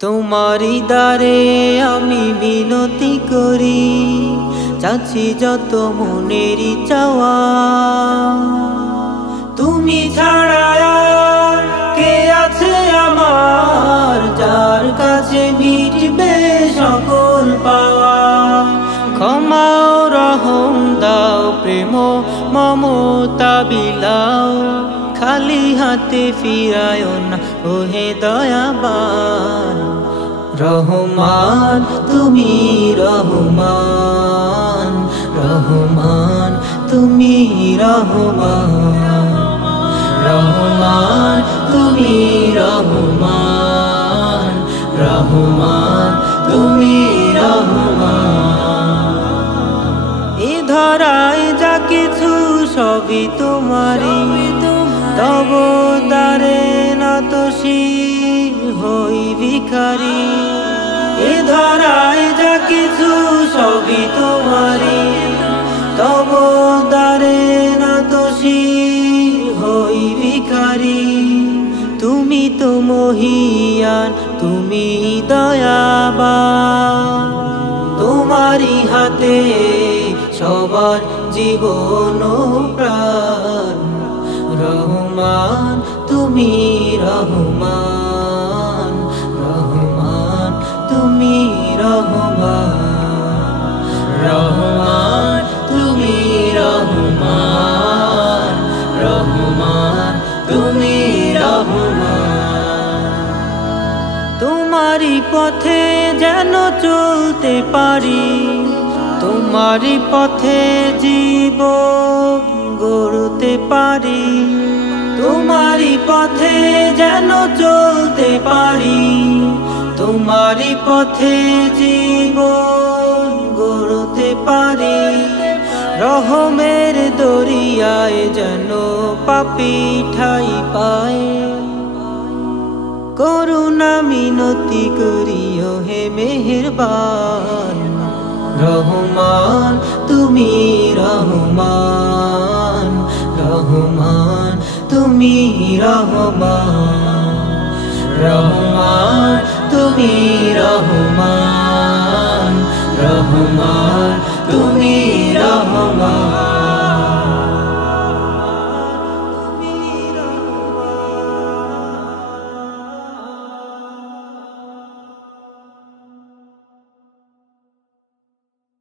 তোমারি দ্বারে আমি মিনতি করি, চাচ্ছি যত মনেরই চাওয়া। তুমি ছাড়া আর কে আছে আমার, যার কাছে মিটবে সকল পাওয়া। ক্ষমা ও রহম দাও, প্রেম মমতা বিলাও, খালি হাতে ফিরায় না ওহে দয়াবান। রহমান তুমি রহমান, রহমান তুমি রহমান, রহমান তুমি রহমান, রহমান তুমি রহমান। এ ধরায় যা কিছু সবই তোমারই, তব দ্বারে নত শির হই ভিখারি। এ ধরায় যা কিছু সবই তোমারই, তব দ্বারে নত শির হই ভিখারি। তুমি তো মহিয়ান, তুমি দয়াবান, তোমারি হাতে সবার জীবন প্রাণ। রহমান তুমি রহমান, রহমান তুমি রহমান, রহমান তুমি রহমান, রহমান তুমি রহমান। তোমারি পথে যেন চলতে পারি, তোমারি পথে জীবন গড়তে পারি। তোমারি পথে যেন চলতে পারি, তোমারি পথে জীবন গড়তে পারি। রহমের দরিয়ায় যেন পাপী ঠাই পায়, করুণা মিনতি করিও হে মেহেরবান। রহমান তুমি রহমান, রহমান তুমি রহমান, রহমান তুমি রহমান, রহমান তুমি